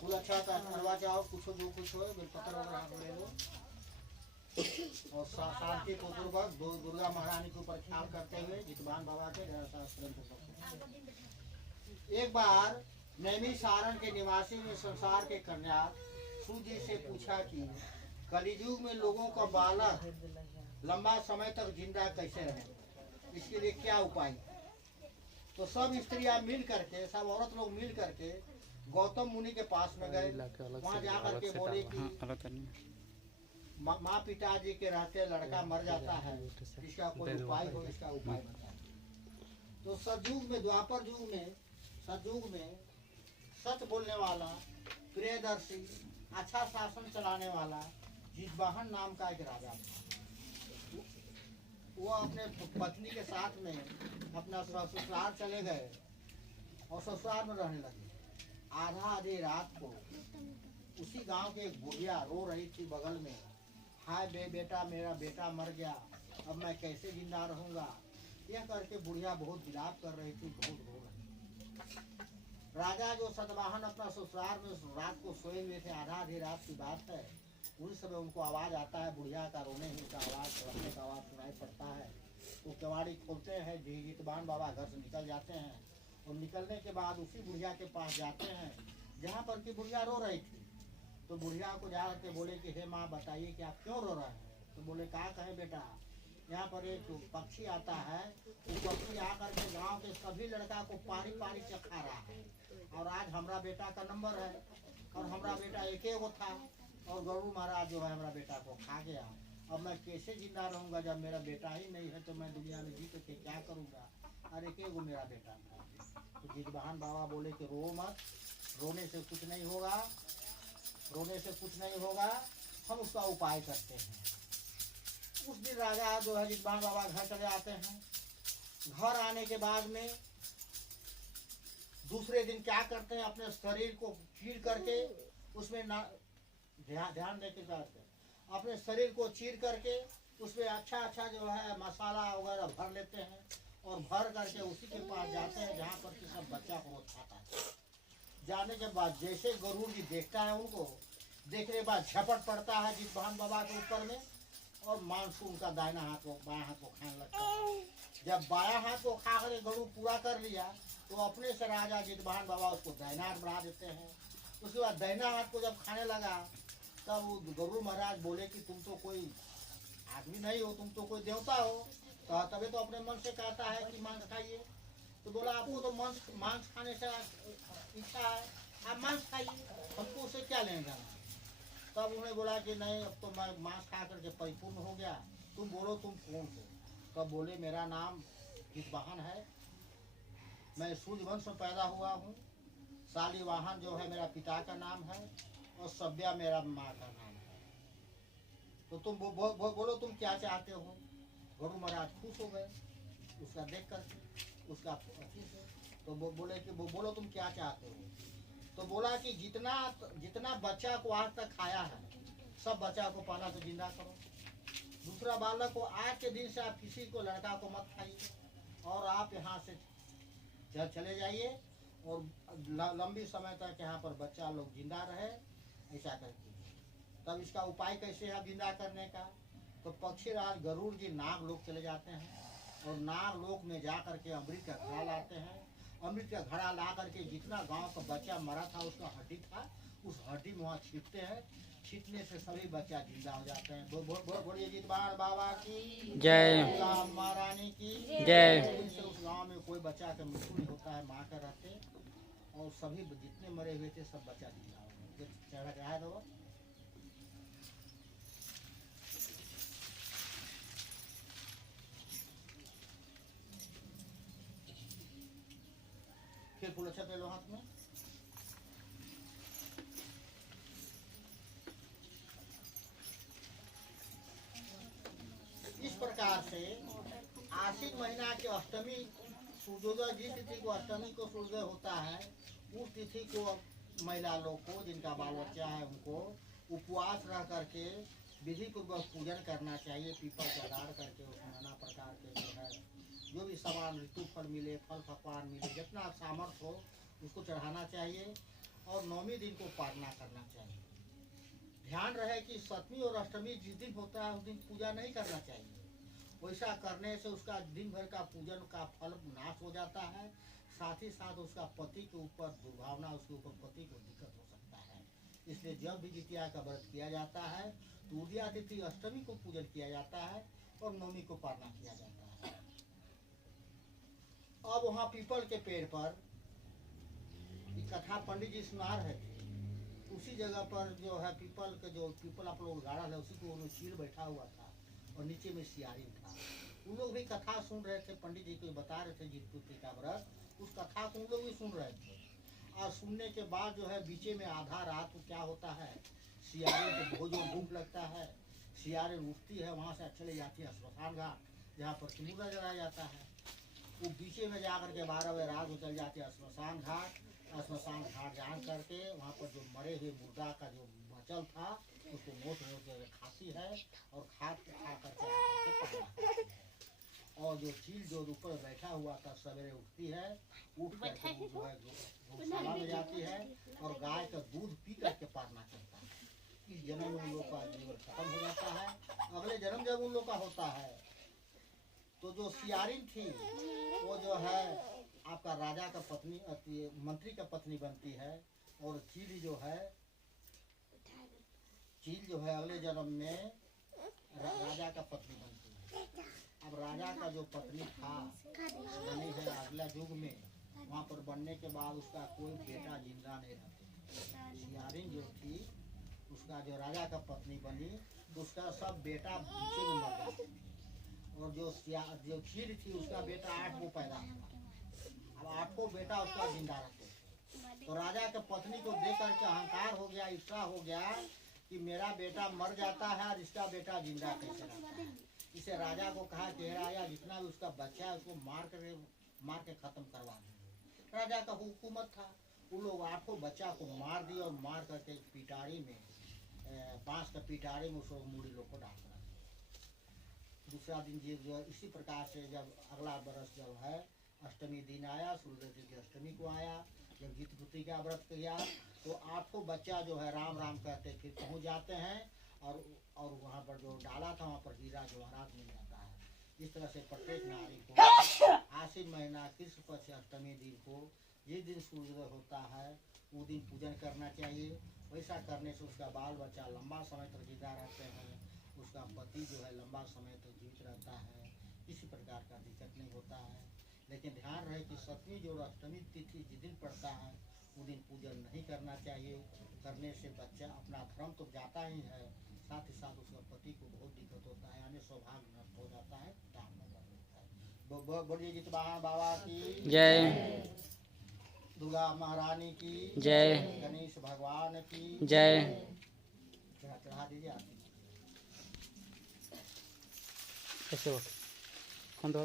फूल अच्छा था, करवा जाओ, कुछ जो कुछ हो बेलपत्र वगैरह ले लो और शांति पूर्वक दुर्गा महारानी के ऊपर ख्याल करते हुए जितवान बाबा के एक बार नैमी सारण के निवासी ने संसार के कन्या सूजी से पूछा कि कलियुग में लोगों का बालक लंबा समय तक जिंदा कैसे रहे, इसके लिए क्या उपाय। तो सब स्त्रियां मिल करके, सब औरत लोग मिल करके गौतम मुनि के पास में गए। वहां जाकर के बोले कि माँ पिताजी के रहते लड़का मर जाता है, इसका कोई उपाय हो, इसका उपाय बताए। तो सतयुग में, द्वापर युग में, सतयुग में सच बोलने वाला, प्रियदर्शी, अच्छा शासन चलाने वाला जितवाहन नाम का एक राजा था। वो अपने पत्नी के साथ में अपना ससुराल चले गए और ससुराल में रहने लगे। आधा आधी रात को उसी गांव के एक बुढ़िया रो रही थी बगल में, हाय बेटा मेरा बेटा मर गया, अब मैं कैसे जिंदा रहूंगा। यह करके बुढ़िया बहुत विलाप कर रही थी, बहुत रो रही। राजा जो सतवाहन अपना ससुराल में रात को सोए हुए थे, आधा आधी रात की बात है, उस समय उनको आवाज आता है बुढ़िया का रोने ही का आवाज, रोने का आवाज सुनाई पड़ता है। वो केवाड़ी खोलते हैं, जितवान बाबा घर से निकल जाते हैं और निकलने के बाद उसी बुढ़िया के पास जाते हैं जहाँ पर की बुढ़िया रो रही थी। तो बुढ़िया को जा के बोले कि हे माँ बताइए कि आप क्यों रो रहे हैं। तो बोले क्या कहें बेटा, यहाँ पर एक पक्षी आता है, वो पक्षी आकर के गांव के सभी लड़का को पारी पारी से खा रहा है और आज हमारा बेटा का नंबर है और हमारा बेटा एक वो था और गरुड़ महाराज जो है हमारा बेटा को खा गया। अब मैं कैसे जिंदा रहूंगा जब मेरा बेटा ही नहीं है, तो मैं दुनिया में जी के क्या करूंगा। अरे एक वो मेरा बेटा था। तो जितवाहन बाबा बोले कि रो मत, रोने से कुछ नहीं होगा, रोने से कुछ नहीं होगा, हम उसका उपाय करते हैं। उस दिन राजा जो है जितवाहन बाबा घर चले आते हैं। घर आने के बाद में दूसरे दिन क्या करते हैं, अपने शरीर को चीर करके उसमें ध्यान देके करते हैं, अपने शरीर को चीर करके उसमें अच्छा अच्छा जो है मसाला वगैरह भर लेते हैं और भर करके उसी के पास जाते हैं जहाँ पर कि सब बच्चा को खाता है। जाने के बाद जैसे गरुड़ जी देखता है, उनको देखने के बाद झपट पड़ता है जितवाहन बाबा के ऊपर में और मानसून का दाहिना हाथ को बायां हाथ को खाने लगता है। जब बायां हाथ को खा कर गरुड़ पूरा कर लिया तो अपने से राजा जितवाहन बाबा उसको दाहिना हाथ बढ़ा देते हैं। उसके बाद दाहिना हाथ को जब खाने लगा तब वो गरुड़ महाराज बोले कि तुम तो कोई आदमी नहीं हो, तुम तो कोई देवता हो। तो तभी तो अपने मन से कहता है कि मांस खाइए। तो बोला आपको तो मांस खाने से इच्छा है, आप मांस खाइए, हमको उससे क्या लेना जाना। तब उन्होंने बोला कि नहीं, अब तो मैं मांस खा करके परिपूर्ण हो गया, तुम बोलो तुम कौन हो। तब बोले मेरा नाम जितवाहन है, मैं सूर्यवंश में पैदा हुआ हूँ, शालिवाहन जो है मेरा पिता का नाम है और सभ्या मेरा माँ का नाम है। तो तुम बोलो तुम क्या चाहते हो। गरुड़ महाराज खुश हो गए उसका देख करके, उसका अच्छी से। तो बोले कि बोलो तुम क्या चाहते हो। तो बोला कि जितना बच्चा को आज तक खाया है सब बच्चा को पहला तो जिंदा करो। दूसरा बालक को आज के दिन से आप किसी को लड़का को मत खाइए और आप यहाँ से चले जाइए और लंबी समय तक यहाँ पर बच्चा लोग जिंदा रहे, ऐसा करके। तब इसका उपाय कैसे है जिंदा करने का। तो पक्षीराज गरुड़ जी नाग लोग चले जाते हैं और नाग लोक में जा करके अमृत का घड़ा लाते हैं। अमृत का घड़ा ला करके जितना गांव का बच्चा मरा था उसका हड्डी था, उस हड्डी में वहाँ छींटते हैं। छींटने से सभी बच्चा जिंदा हो जाते हैं। बोलिए जितवाहन बाबा की जय, महारानी की जय। उस गांव में कोई बच्चा का मृत्यु नहीं होता है, माँ का रहते और सभी जितने मरे हुए थे सब बच्चा जिंदा हो गए। चढ़ा गया दो फिर फूल अच्छा ले लो हाथ में। इस प्रकार से आश्विन महीना की अष्टमी सूर्योदय, जिस तिथि को अष्टमी को सूर्योदय होता है उस तिथि को महिला लोग को जिनका बाल बच्चा है उनको उपवास रह करके विधि पूर्वक पूजन करना चाहिए। पीपल का दार करके उसमें नाना प्रकार के जो है जो भी सामान ऋतु फल मिले, फल पकवान मिले, जितना सामर्थ्य हो उसको चढ़ाना चाहिए और 9वीं दिन को पारना करना चाहिए। ध्यान रहे कि 7वीं और अष्टमी जिस दिन होता है उस दिन पूजा नहीं करना चाहिए। वैसा करने से उसका दिन भर का पूजन का फल नाश हो जाता है, साथ ही साथ उसका पति के ऊपर दुर्भावना, उसके ऊपर पति को दिक्कत हो सकता है। इसलिए जब भी जितिया का व्रत किया जाता है तो उदया तिथि अष्टमी को पूजन किया जाता है और 9वीं को पारना किया जाता है। अब वहाँ पीपल के पेड़ पर कथा पंडित जी सुना रहे थे, उसी जगह पर जो है पीपल के जो पीपल आप लोग गाड़ा है उसी को चील बैठा हुआ था और नीचे में सियारी था। उन लोग भी कथा सुन रहे थे, पंडित जी को बता रहे थे जितपुत्री का व्रत, उस कथा को उन लोग भी सुन रहे थे। और सुनने के बाद जो है बीचे में आधा रात को क्या होता है, सियारी को बहुत जोर भूख लगता है, सियारी उठती है, वहाँ से चले जाती है श्मशान घाट जहाँ पर चूल्हा जलाया जाता है। वो बीचे में जाकर के 12 बजे रात को चल जाती है श्मशान घाट। श्मशान घाट जान करके वहाँ पर जो मरे हुए मुर्दा का जो बचल था उसको मोट के खाती है और खा करके और जो चील जो ऊपर बैठा हुआ था सवेरे उठती है, उठ करके जो है गौशाला में जाती है और गाय का दूध पी करके पारना करता है। इस जन्म में उन लोग का जीवन खत्म हो जाता है। अगले जन्म जब उन लोग का होता है तो जो सियारिन थी वो जो है आपका राजा का पत्नी, मंत्री का पत्नी बनती है और चील जो है अगले जन्म में राजा का पत्नी बनती है। अब राजा का जो पत्नी था बनी है अगला युग में, वहाँ पर बनने के बाद उसका कोई बेटा जिंदा नहीं रहते। सियारिन जो थी उसका जो राजा का पत्नी बनी तो उसका सब बेटा पीछे में मर गया और जो चील थी उसका बेटा 8 को पैदा हुआ। अब 8 बेटा उसका जिंदा रहते थे। तो राजा के पत्नी को देख करके अहंकार हो गया, ईर्ष्या हो गया कि मेरा बेटा मर जाता है और इसका बेटा जिंदा कैसे रहता है। इसे राजा को कहा कि राजा जितना भी उसका बच्चा है उसको मार के खत्म करवा दे। राजा का हुकूमत था, उन लोग 8 बच्चा को मार दिया और मार करके पिटारी में, बांस का पिटारी में उसको मूढ़ी लोग को डाल दिया। दूसरा दिन जो इसी प्रकार से जब अगला बरस जब है अष्टमी दिन आया, सूर्य की अष्टमी को आया, जब जितपुत्री का व्रत किया तो 8 बच्चा जो है राम राम कहते फिर पहुंच जाते हैं और वहाँ पर जो डाला था वहाँ पर हीरा जवाहरात मिल जाता है। इस तरह से प्रत्येक नारी को आश्विन महीना कृष्ण पक्ष अष्टमी दिन को जिस दिन सूर्योदय होता है वो दिन पूजन करना चाहिए। वैसा करने से उसका बाल बच्चा लंबा समय तक जिंदा रहते हैं, उसका पति जो है लंबा समय तक जीवित रहता है, किसी प्रकार का दिक्कत नहीं होता है। लेकिन ध्यान रहे कि 7वीं जो अष्टमी तिथि जिस दिन पड़ता है वो दिन पूजन नहीं करना चाहिए। करने से बच्चा अपना धर्म तो जाता ही है, साथ ही साथ उसका पति को बहुत दिक्कत होता है, यानी सौभाग्य नष्ट हो जाता है, काम नहीं कर सकता है। बोलिए जितवाहन बाबा की जय, दुर्गा महारानी की जय, गणेश भगवान की जय। चढ़ा दीजिए आरती। कैसे हो? कौन दो